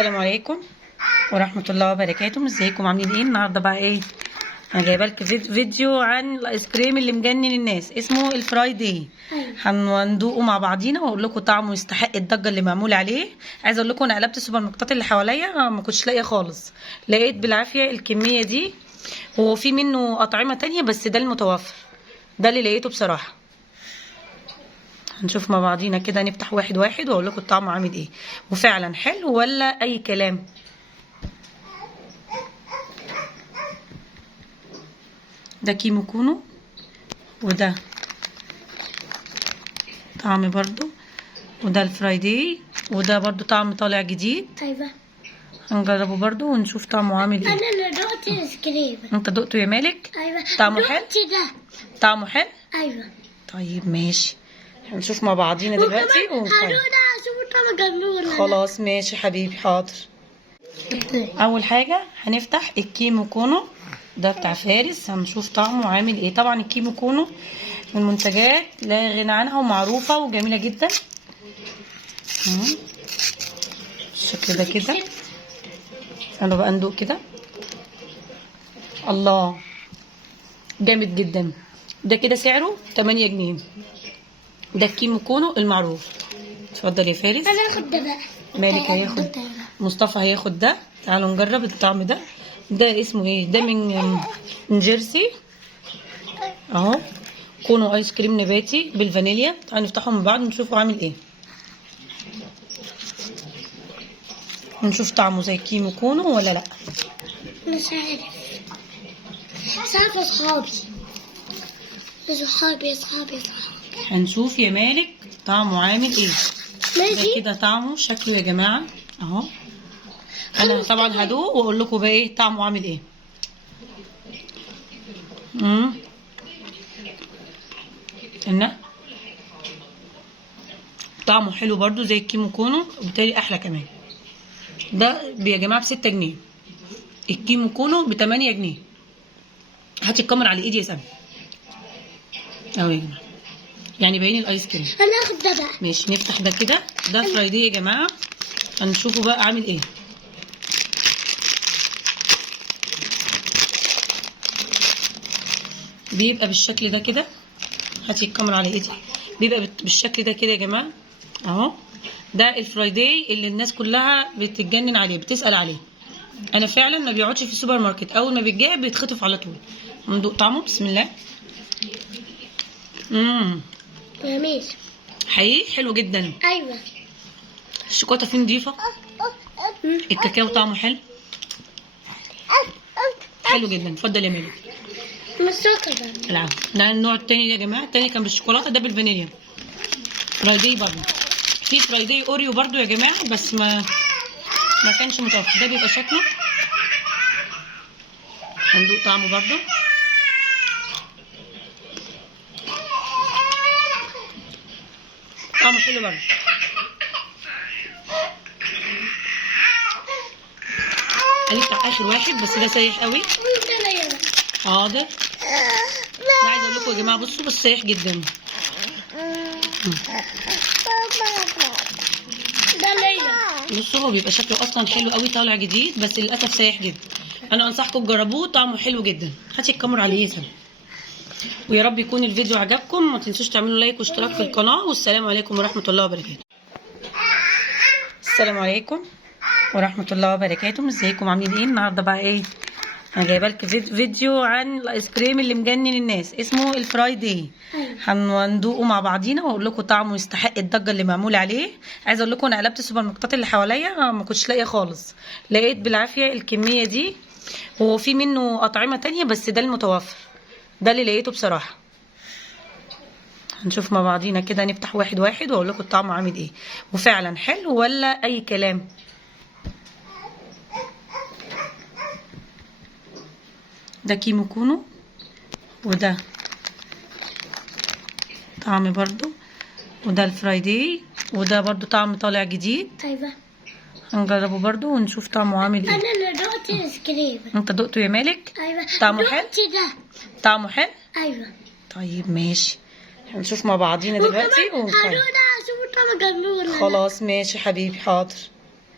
السلام عليكم ورحمة الله وبركاته. ازيكم عاملين ايه؟ النهارده بقى ايه؟ انا جايبه لكم فيديو عن الايس كريم اللي مجنن الناس، اسمه الفرايداي. هندوقه مع بعضينا واقول لكم طعمه يستحق الضجه اللي معمول عليه. عايزه اقول لكم انا قلبت السوبر ماركتات اللي حواليا ما كنتش لاقيه خالص، لقيت بالعافيه الكميه دي، وفي منه اطعمه تانية بس ده المتوفر، ده اللي لقيته بصراحه. هنشوف مع بعضينا كده، نفتح واحد واحد واقول لكم طعمه عامل ايه، وفعلا حلو ولا اي كلام. ده كيمو كونو، وده طعم برضو، وده الفرايداي، وده برضو طعم طالع جديد. ايوه هنجربه برضو ونشوف طعمه عامل ايه. انا دقت ايس كريم. انت دقته يا مالك؟ ايوه طعمه حلو؟ دقت ده. طعمه حلو؟ ايوه طيب ماشي، هنشوف مع بعضينا دلوقتي هدوق ده اشوف طعم جنون. خلاص ماشي حبيبي، حاضر. اول حاجه هنفتح الكيمو كونو ده بتاع فارس، هنشوف طعمه عامل ايه. طبعا الكيمو كونو من منتجات لا غنى عنها ومعروفه وجميله جدا. الشكل ده كده، انا بقى ندوق كده. الله، جامد جدا. ده كده سعره 8 جنيه، ده الكيمو كونو المعروف. اتفضل يا فارس. انا هاخد ده بقى. مالك هياخد، مصطفى هياخد ده. تعالوا نجرب الطعم ده. ده اسمه ايه؟ ده من جيرسي اهو، كونو ايس كريم نباتي بالفانيليا. تعالوا نفتحه من بعض نشوفه عامل ايه، ونشوف طعمه زي كيمو كونو ولا لا. مش عارف، ساعات اصحابي اصحابي هنشوف يا مالك طعمه عامل ايه. ده ماشي كده طعمه شكله يا جماعه اهو. انا طبعا هدوق واقول لكم بقى ايه طعمه عامل ايه. ان طعمه حلو برضو زي الكيمو كونو، وبالتالي احلى كمان. ده يا جماعه ب6 جنيه، الكيمو كونو ب8 جنيه. هاتي الكاميرا على ايدي يا سامي اهو يا جماعه، يعني باين الايس كريم. انا هاخد ده بقى. ماشي نفتح ده كده. ده فرايداي يا جماعه، هنشوفه بقى عامل ايه. بيبقى بالشكل ده كده، هاتي الكاميرا على ايدي. بيبقى بالشكل ده كده يا جماعه اهو. ده الفرايداي اللي الناس كلها بتتجنن عليه، بتسأل عليه. انا فعلا ما بيقعدش في السوبر ماركت، اول ما بيتجاب بيتخطف على طول. ندوق طعمه بسم الله. جميل حقيقي حلو جدا. ايوه الشوكولاته فيه نضيفه، الكاكاو طعمه حلو، حلو جدا. اتفضل يا مالك. مش سكر بقى. العفو. ده النوع التاني يا جماعه، التاني كان بالشوكولاته، ده بالفانيليا. فرايداي برضه في فرايداي اوريو برضه يا جماعه، بس ما كانش متوفر. ده بيبقى شكله. هندوق طعمه برضه. طعمه حلو برضه. هنفتح اخر واحد بس ده سايح قوي. حاضر. ده عايزه اقول لكم يا جماعه بصوا، بس سايح جدا. ده ليا. بصوا هو بيبقى شكله اصلا حلو قوي، طالع جديد، بس للاسف سايح جدا. انا انصحكم تجربوه، طعمه حلو جدا. هاتي الكاميرا على اليسار. ويا رب يكون الفيديو عجبكم، ما تنسوش تعملوا لايك واشتراك في القناه، والسلام عليكم ورحمه الله وبركاته. السلام عليكم ورحمه الله وبركاته. ازيكم عاملين ايه؟ النهارده بقى ايه؟ انا جايبه لكم فيديو عن الايس كريم اللي مجنن الناس، اسمه الفرايداي. هندوقه مع بعضينا واقول لكم طعمه يستحق الضجه اللي معمول عليه. عايزه اقول لكم انا قلبت السوبر ماركتات اللي حواليا ما كنتش لاقيه خالص، لقيت بالعافيه الكميه دي، وفي منه اطعمه تانية بس ده المتوفر، ده اللي لقيته بصراحه. هنشوف مع بعضينا كده، نفتح واحد واحد واقول لكم طعمه عامل ايه، وفعلا حلو ولا اي كلام. ده كيمو كونو، وده طعم برضو، وده الفرايداي، وده برضو طعم طالع جديد. ايوه هنجربه برضو ونشوف طعمه عامل ايه. انا دقت ايس كريم. انت دقته يا مالك؟ ايوه طعمه حلو؟ دقت ده. طعمه حلو؟ ايوه طيب ماشي، هنشوف مع بعضينا دلوقتي هدوق ده اشوف طعم جنون. خلاص ماشي حبيبي، حاضر.